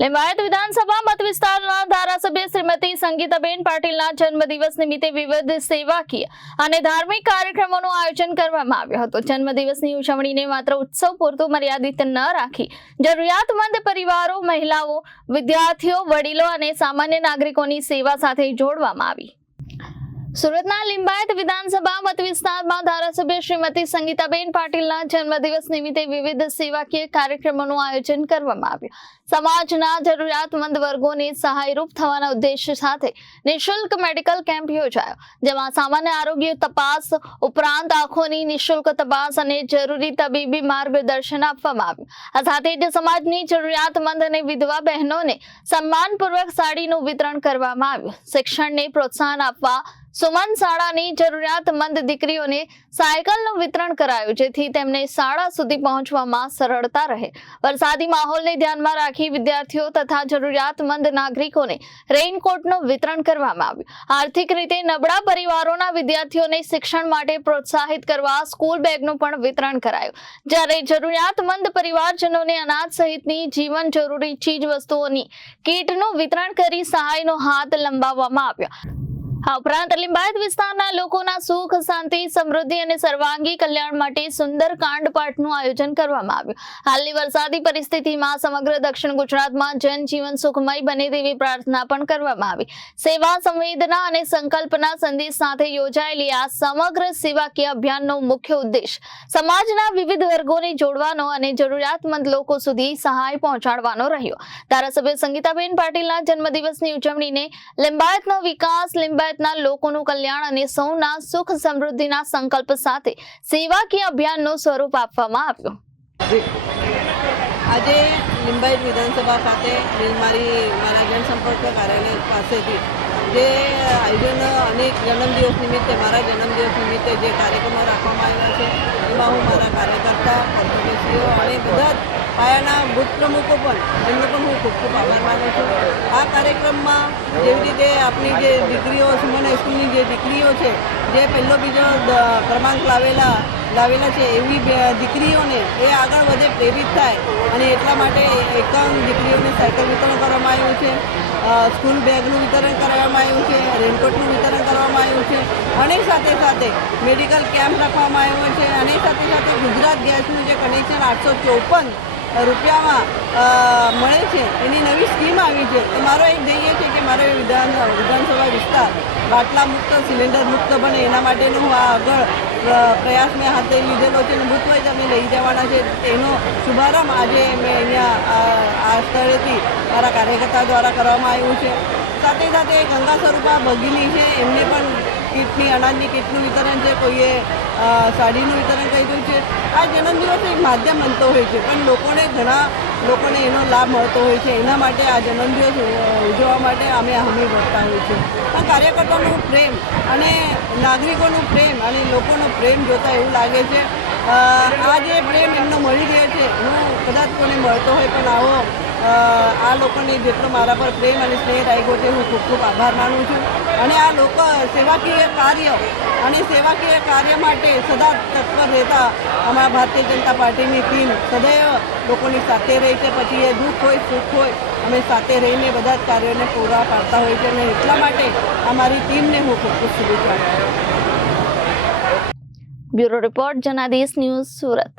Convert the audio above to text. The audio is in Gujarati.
लिंबायत विधानसभा मत विस्ताરના ધારાસભ્ય શ્રીમતી સંગીતાબેન પાટીલના જન્મદિવસ નિમિત્તે વિવિધ સેવાકીય અને ધાર્મિક કાર્યક્રમોનું આયોજન કરવામાં આવ્યું હતું। જન્મદિવસની ઉજવણીને માત્ર ઉત્સવ પૂરતું મર્યાદિત ન રાખી જરૂરિયાતમંદ પરિવારો, મહિલાઓ, વિદ્યાર્થીઓ, વડીલો અને સામાન્ય નાગરિકોની સેવા સાથે જોડવામાં આવી। સુરતના લિંબાયત વિધાનસભા મત વિસ્તારમાં ધારાસભ્ય શ્રીમતી સંગીતાબેન પાટીલના જન્મદિવસ નિમિત્તે વિવિધ સેવાકીય કાર્યક્રમોનું આયોજન કરવામાં આવ્યું। સમાજના જરૂરિયાતમંદ વર્ગોને સહાયરૂપ થવાના ઉદ્દેશ્ય સાથે નિઃશુલ્ક મેડિકલ કેમ્પ યોજાયો, જેમાં સામાન્ય આરોગ્ય તપાસ ઉપરાંત આંખોની નિઃશુલ્ક તપાસ અને જરૂરી તબીબી માર્ગદર્શન આપવામાં આવ્યું। આ સાથે જ સમાજની જરૂરિયાતમંદ અને વિધવા બહેનોને સન્માનપૂર્વક સાડીનું વિતરણ કરવામાં આવ્યું। શિક્ષણને પ્રોત્સાહન આપવા સુમન શાળાની જરૂરિયાતમંદ દીકરીઓને સાયકલનું વિતરણ કરાયું, જેથી તેમને શાળા સુધી પહોંચવામાં સરળતા રહે। વરસાદી માહોલને ધ્યાનમાં રાખી વિદ્યાર્થીઓ તથા જરૂરિયાતમંદ નાગરિકોને રેઇનકોટનું વિતરણ કરવામાં આવ્યું। આર્થિક રીતે નબળા પરિવારોના વિદ્યાર્થીઓને શિક્ષણ માટે પ્રોત્સાહિત કરવા સ્કૂલ બેગનું પણ વિતરણ કરાયું, જ્યારે જરૂરિયાતમંદ પરિવારજનોને અનાજ સહિતની જીવન જરૂરી ચીજ વસ્તુઓની કીટનું વિતરણ કરી સહાયનો હાથ લંબાવવામાં આવ્યો। આ ઉપરાંત લિંબાયત વિસ્તારના લોકોના સુખ, શાંતિ, સમૃદ્ધિ અને સર્વાંગી કલ્યાણ માટે સુંદર કાંડપાઠનું આયોજન કરવામાં આવ્યું। હાલની વરસાદી પરિસ્થિતિમાં સમગ્ર દક્ષિણ ગુજરાતમાં જનજીવન સુખમય બને તેવી પ્રાર્થના પણ કરવામાં આવી। સેવા, સંવેદના અને સંકલ્પના સંદેશ સાથે યોજાયેલી આ સમગ્ર સેવાકીય અભિયાનનો મુખ્ય ઉદ્દેશ સમાજના વિવિધ વર્ગોને જોડવાનો અને જરૂરિયાતમંદ લોકો સુધી સહાય પહોંચાડવાનો રહ્યો। ધારાસભ્ય સંગીતાબેન પાટીલના જન્મદિવસની ઉજવણીને લિંબાયતનો વિકાસ, લિંબાયત લોકોનું કલ્યાણ અને સૌના સુખ સમૃદ્ધિના સંકલ્પ સાથે સેવાકીય અભિયાનનું સ્વરૂપ આપવામાં આવ્યું। આજે લિંબાયત વિધાનસભા ખાતે મારા જનસંપર્ક કાર્યાલય પાસેથી જે આયોજન અનેક જન્મદિવસ નિમિત્તે મારા જન્મદિવસ નિમિત્તે જે કાર્યક્રમો રાખવામાં આવ્યા છે, એમાં હું મારા કાર્યકર્તા, પત્રકારો અને બધા પાયાના બુથ પ્રમુખો પણ એમનો પણ હું ખૂબ ખૂબ આભાર માનું છું। આ કાર્યક્રમમાં જેવી રીતે આપણી જે દીકરીઓ, સુમન હાઈસ્કૂલની જે દીકરીઓ છે, જે પહેલો બીજો ક્રમાંક લાવેલા છે, એવી દીકરીઓને એ આગળ વધે, પ્રેરિત થાય અને એટલા માટે 51 દીકરીઓને સાયકલ વિતરણ કરવામાં આવ્યું છે, સ્કૂલ બેગનું વિતરણ કરવામાં આવ્યું છે, રેનકોટનું વિતરણ કરવામાં આવ્યું છે અને સાથે સાથે મેડિકલ કેમ્પ રાખવામાં આવ્યો છે અને સાથે સાથે ગુજરાત ગેસનું જે કનેક્શન 854 રૂપિયામાં મળે છે, એની નવી સ્કીમ આવી છે। તો મારો એક ધ્યેય છે કે મારો વિધાનસભા વિસ્તાર બાટલા મુક્ત, સિલિન્ડર મુક્ત બને, એના માટેનું હું આ આગળ પ્રયાસ મેં હાથ લીધેલો છે અને બુથ વાઇઝ અમે લઈ જવાના છે। એનો શુભારંભ આજે મેં અહીંયા આ સ્થળેથી મારા કાર્યકર્તા દ્વારા કરવામાં આવ્યું છે। સાથે સાથે ગંગા સ્વરૂપા ભગીની છે, એમને પણ કીટની, અનાજની કીટનું વિતરણ છે, કોઈએ સાડીનું વિતરણ કર્યું છે। આ જન્મદિવસ એક માધ્યમ બનતો હોય છે, પણ ઘણા લોકોને એનો લાભ મળતો હોય છે। એના માટે આ જન્મદિવસ ઉજવવા માટે અમે હમી ભરતા હોય છે। આ કાર્યકર્તાઓનો પ્રેમ અને નાગરિકોનો પ્રેમ અને લોકોનો પ્રેમ જોતા એવું લાગે છે આ જે પ્રેમ એમનો મળી ગયો છે, હું કદાચ કોને મળતો હોય, પણ આવો આ લોકોને જેટલો મારા પર પ્રેમ અને સ્નેહ રાખ્યો છે, હું ખૂબ ખૂબ આભાર માનું છું। અને આ લોકો સેવાકીય કાર્ય માટે સદા તત્પર રહેતા અમારા ભારતીય જનતા પાર્ટીની ટીમ સદૈવ લોકોની સાથે રહી છે। પછી એ દુઃખ હોય, સુખ હોય, અમે સાથે રહીને બધા જ કાર્યોને પૂરા પાડતા હોય છે અને એટલા માટે અમારી ટીમને હું ખૂબ ખૂબ શુભેચ્છા આપું છું। Bureau report, Janadesh news, Surat.